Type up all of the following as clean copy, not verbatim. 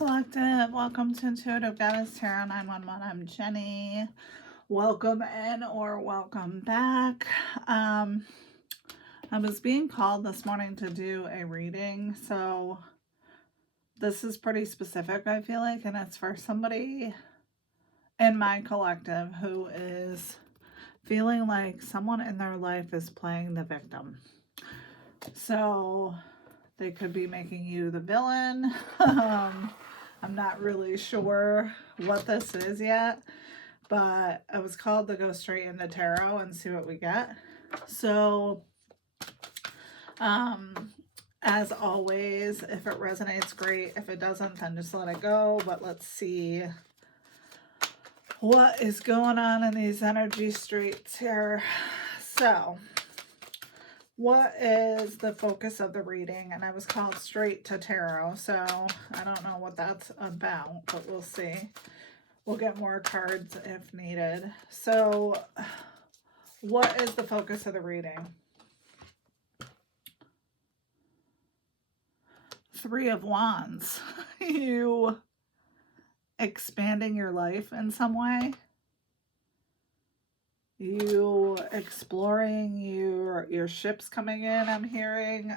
Collective, welcome to Intuitive Goddess Tarot 911. I'm Jenny. Welcome in or welcome back. I was being called this morning to do a reading, so this is pretty specific, I feel like, and it's for somebody in my collective who is feeling like someone in their life is playing the victim. So they could be making you the villain. I'm not really sure what this is yet, but I was called to go straight into tarot and see what we get. So, as always, if it resonates, great. If it doesn't, then just let it go. But let's see what is going on in these energy streets here. So, what is the focus of the reading? And I was called straight to tarot, so I don't know what that's about, but we'll see. We'll get more cards if needed. So what is the focus of the reading? Three of Wands. You expanding your life in some way. You exploring your ships coming in, I'm hearing.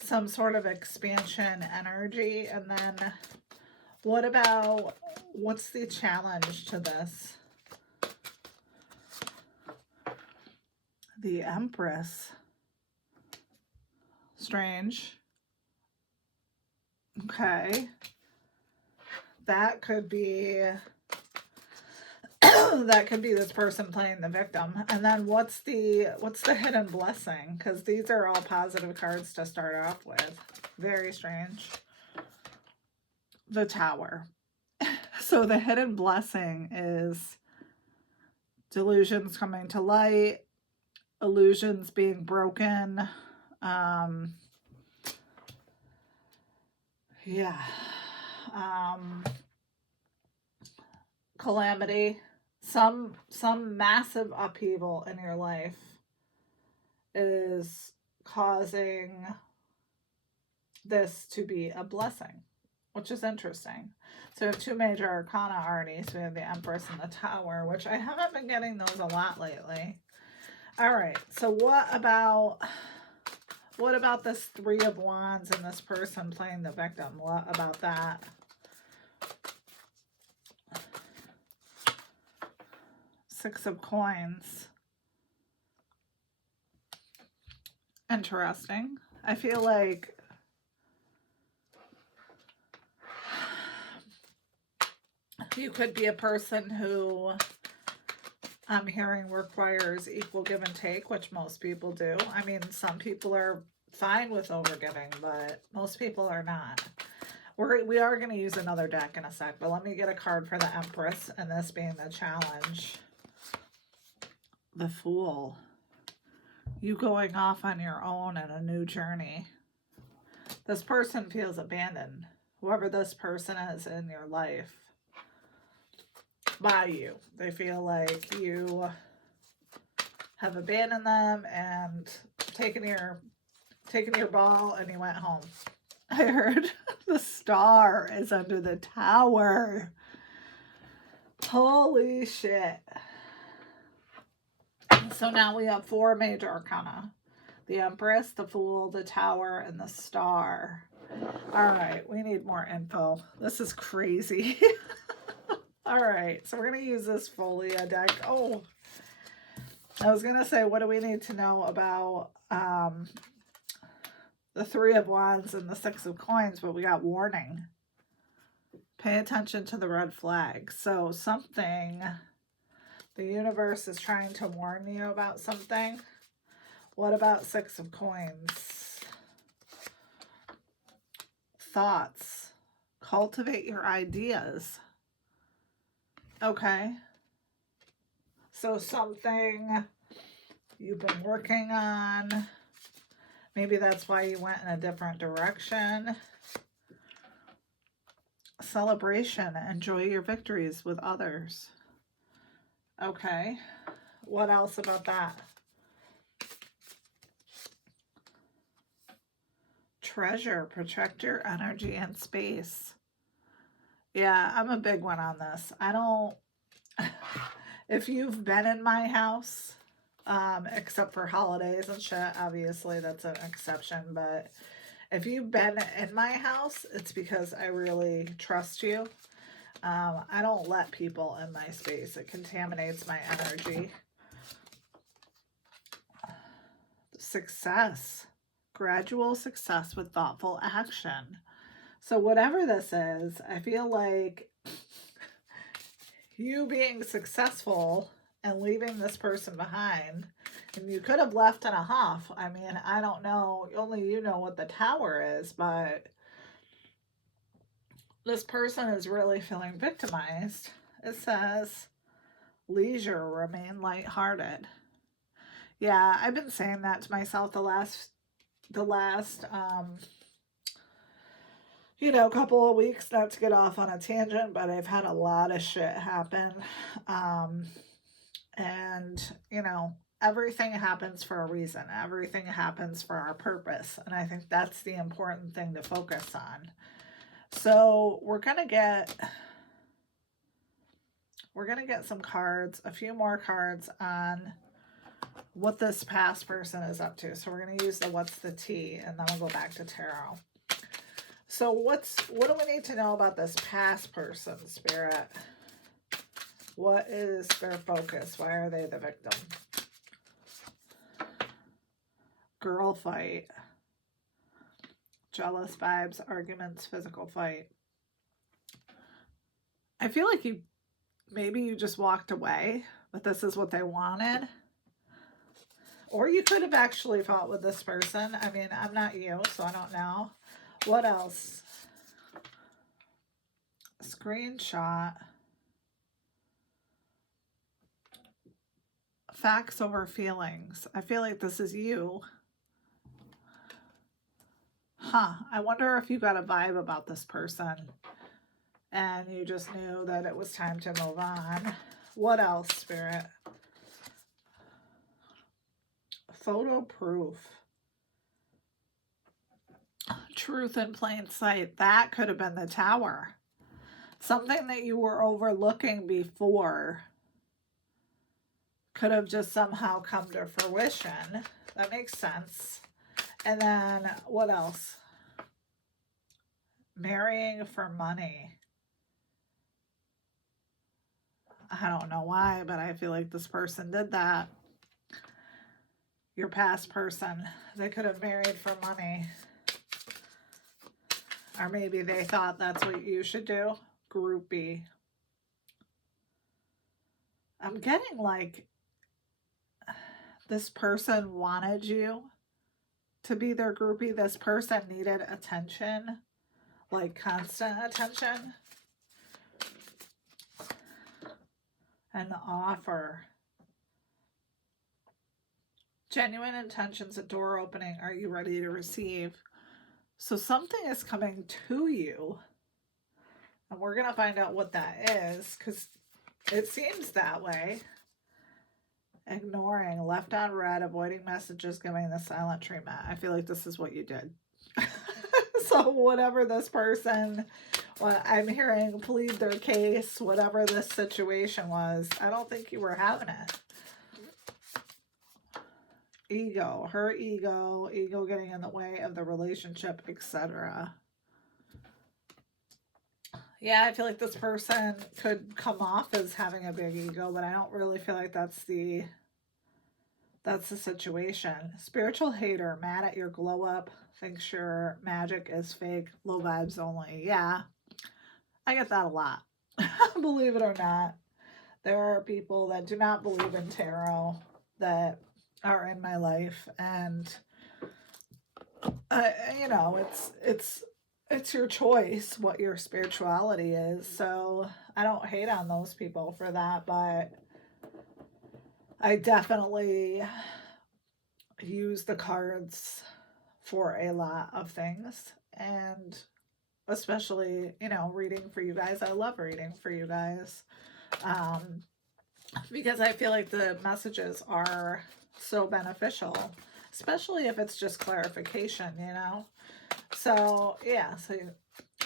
Some sort of expansion energy. And then what's the challenge to this? The Empress. Strange. Okay. That could be this person playing the victim. And then what's the hidden blessing? Because these are all positive cards to start off with. Very strange. The Tower. So the hidden blessing is delusions coming to light, illusions being broken. Calamity. Some massive upheaval in your life is causing this to be a blessing, which is interesting. So we have two major arcana already. So we have the Empress and the Tower, which I haven't been getting those a lot lately. All right. So what about this Three of Wands and this person playing the victim? What about that? Six of Coins. Interesting. I feel like you could be a person who I'm hearing requires equal give and take, which most people do. I mean, some people are fine with overgiving, but most people are not. We are going to use another deck in a sec, but let me get a card for the Empress, and this being the challenge. The Fool. You going off on your own in a new journey. This person feels abandoned. Whoever this person is in your life. By you. They feel like you have abandoned them and taken your ball and you went home. I heard the Star is under the Tower. Holy shit. So now we have four major arcana. The Empress, the Fool, the Tower, and the Star. All right, we need more info. This is crazy. All right, so we're going to use this Folia deck. Oh, I was going to say, what do we need to know about the Three of Wands and the Six of Coins? But we got warning. Pay attention to the red flag. So something, the universe is trying to warn you about something. What about Six of Coins? Thoughts. Cultivate your ideas. Okay. So something you've been working on. Maybe that's why you went in a different direction. Celebration. Enjoy your victories with others. Okay. What else about that? treasure, protect your energy and space. Yeah, I'm a big one on this. I don't, if you've been in my house, except for holidays and shit, obviously that's an exception, but if you've been in my house, it's because I really trust you. I don't let people in my space. It contaminates my energy. Success. Gradual success with thoughtful action. So whatever this is, I feel like you being successful and leaving this person behind, and you could have left in a huff. I mean, I don't know. Only you know what the tower is, but this person is really feeling victimized. It says, leisure, remain lighthearted. Yeah, I've been saying that to myself the last couple of weeks, not to get off on a tangent, but I've had a lot of shit happen. Um and everything happens for a reason. Everything happens for our purpose, and I think that's the important thing to focus on. So we're gonna get some cards, a few more cards on what this past person is up to. So we're going to use the what's the tea, and then we'll go back to tarot. So what do we need to know about this past person, Spirit? What is their focus? Why are they the victim? Girl fight. Jealous vibes, arguments, physical fight. I feel like maybe you just walked away, but this is what they wanted. Or you could have actually fought with this person. I mean, I'm not you, so I don't know. What else? Screenshot. Facts over feelings. I feel like this is you. I wonder if you got a vibe about this person and you just knew that it was time to move on. What else, Spirit? Photo proof. Truth in plain sight. That could have been the tower. Something that you were overlooking before could have just somehow come to fruition. That makes sense. And then what else? Marrying for money. I don't know why, but I feel like this person did that. Your past person. They could have married for money. Or maybe they thought that's what you should do. Groupie. I'm getting like this person wanted you to be their groupie. This person needed attention, like constant attention. An offer. Genuine intentions, a door opening. Are you ready to receive? So something is coming to you. And we're going to find out what that is, because it seems that way. Ignoring, left on red, avoiding messages, giving the silent treatment. I feel like this is what you did. So whatever this person, I'm hearing plead their case, whatever this situation was, I don't think you were having it. Ego, her ego getting in the way of the relationship, etc. Yeah, I feel like this person could come off as having a big ego, but I don't really feel like that's the situation. Spiritual hater, mad at your glow up, thinks your magic is fake, low vibes only. Yeah, I get that a lot. Believe it or not, there are people that do not believe in tarot that are in my life, and it's your choice what your spirituality is. So I don't hate on those people for that, but I definitely use the cards for a lot of things, and especially, reading for you guys. I love reading for you guys, because I feel like the messages are so beneficial, especially if it's just clarification, So, yeah, so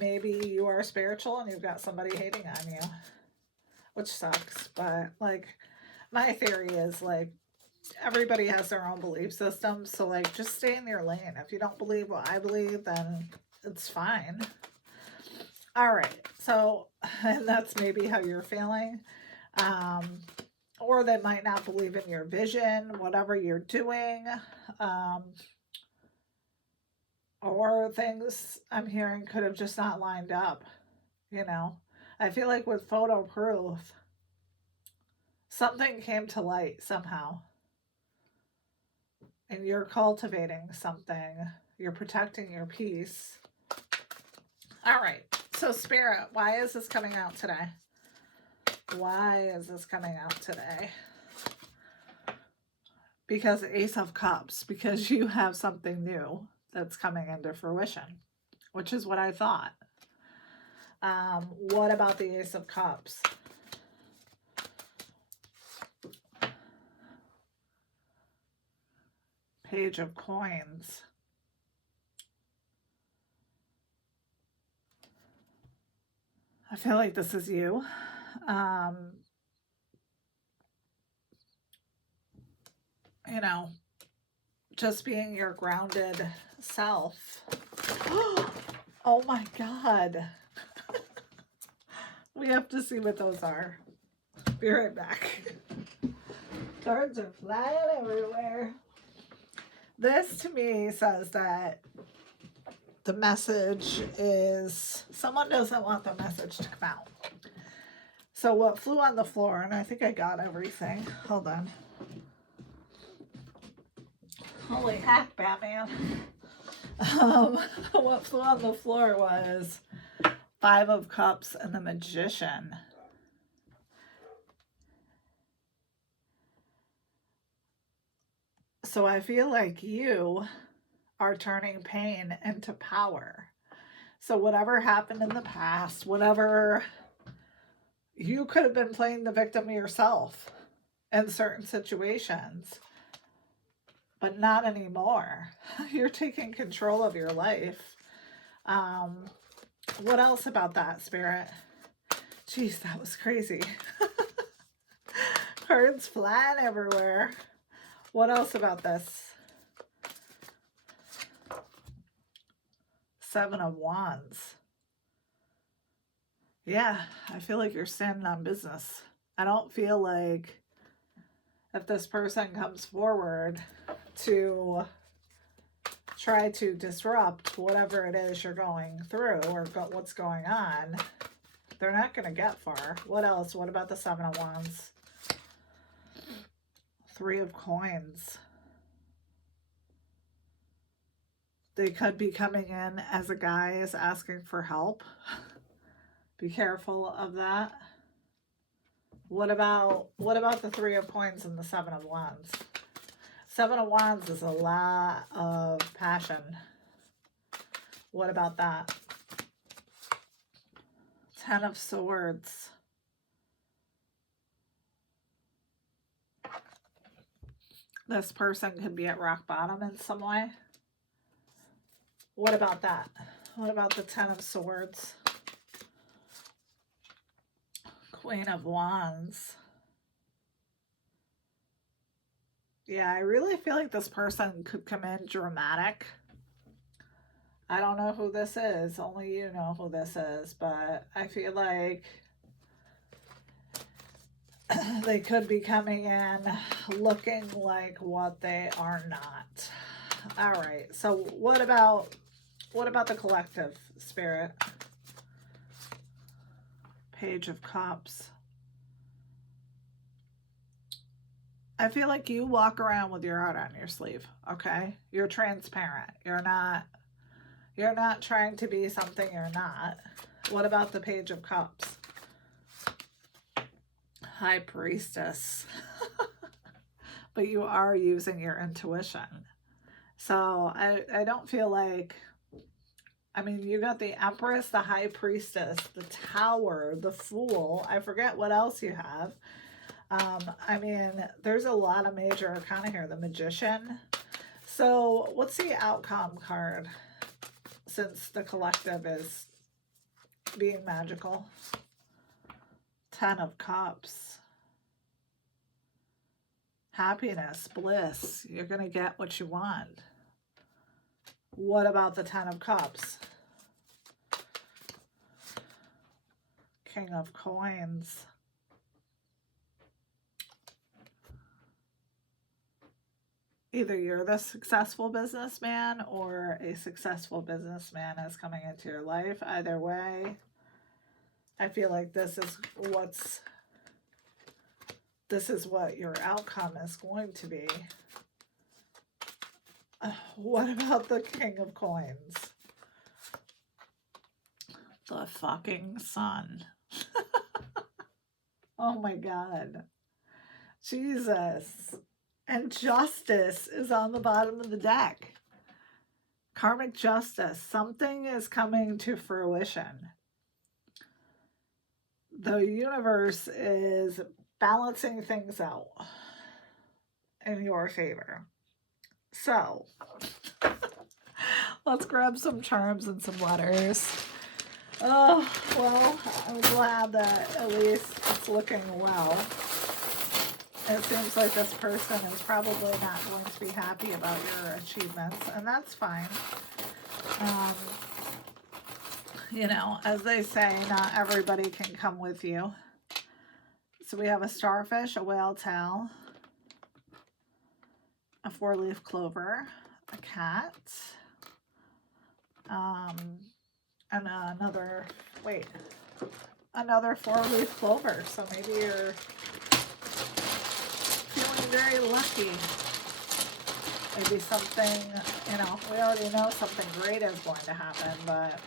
maybe you are spiritual and you've got somebody hating on you, which sucks. But, like, my theory is, like, everybody has their own belief system. So, like, just stay in your lane. If you don't believe what I believe, then it's fine. All right. So, and that's maybe how you're feeling. Um, or they might not believe in your vision, whatever you're doing. Um, or things I'm hearing could have just not lined up, you know. I feel like with photo proof, something came to light somehow, and you're cultivating something, you're protecting your peace. All right, so Spirit, why is this coming out today? Why is this coming out today? Because Ace of Cups, because you have something new that's coming into fruition, which is what I thought. What about the Ace of Cups? Page of Coins. I feel like this is you. You know, just being your grounded self. Oh my God. We have to see what those are. Be right back. Cards are flying everywhere. This to me says that the message is someone doesn't want the message to come out. So what flew on the floor, and I think I got everything. Hold on. Holy heck, Batman. What flew on the floor was Five of Cups and the Magician. So I feel like you are turning pain into power. So whatever happened in the past, whatever, you could have been playing the victim yourself in certain situations, but not anymore. You're taking control of your life. What else about that, Spirit? Jeez, that was crazy. Cards flying everywhere. What else about this? Seven of Wands. Yeah, I feel like you're standing on business. I don't feel like if this person comes forward to try to disrupt whatever it is you're going through or what's going on, they're not going to get far. What else? What about the Seven of Wands? Three of Coins. They could be coming in as a guy is asking for help. Be careful of that. What about the Three of Coins and the Seven of Wands? Seven of Wands is a lot of passion. What about that? Ten of Swords. This person could be at rock bottom in some way. What about that? What about the Ten of Swords? Queen of Wands. Yeah, I really feel like this person could come in dramatic. I don't know who this is. Only you know who this is. But I feel like they could be coming in looking like what they are not. All right. So what about the collective, Spirit? Page of Cups. I feel like you walk around with your heart on your sleeve, okay? You're transparent. You're not trying to be something you're not. What about the Page of Cups? High Priestess. But you are using your intuition. So I don't feel like, I mean, you got the Empress, the High Priestess, the Tower, the Fool. I forget what else you have. I mean, there's a lot of major arcana here. The Magician. So what's the outcome card? since the collective is being magical. 10 of Cups. Happiness, bliss. You're going to get what you want. What about the 10 of Cups? King of Coins. Either you're the successful businessman or a successful businessman is coming into your life. Either way, I feel like this is what your outcome is going to be. What about the King of Coins? The fucking Sun. Oh my God. Jesus. And Justice is on the bottom of the deck. Karmic justice. Something is coming to fruition. The universe is balancing things out in your favor. So, let's grab some charms and some letters. Oh, well, I'm glad that at least it's looking well. It seems like this person is probably not going to be happy about your achievements, and that's fine. You know, as they say, not everybody can come with you. So we have a starfish, a whale tail, a 4-leaf clover, a cat, and another 4-leaf clover. So maybe you're feeling very lucky. Maybe something, you know, we already know something great is going to happen, but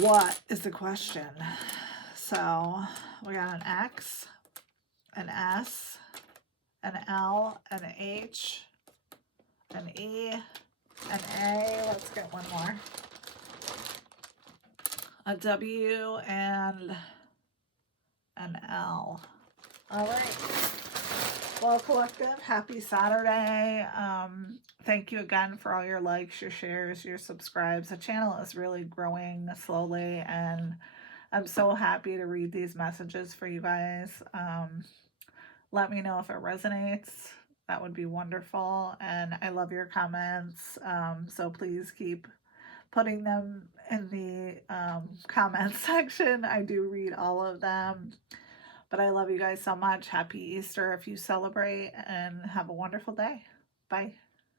what is the question? So we got an X, an S, an L, an H, an E, an A. Let's get one more. A W and an L. All right. Well, collective, happy Saturday. Thank you again for all your likes, your shares, your subscribes. The channel is really growing slowly, and I'm so happy to read these messages for you guys. Let me know if it resonates. That would be wonderful. And I love your comments. So please keep putting them in the comment section. I do read all of them. But I love you guys so much. Happy Easter if you celebrate, and have a wonderful day. Bye.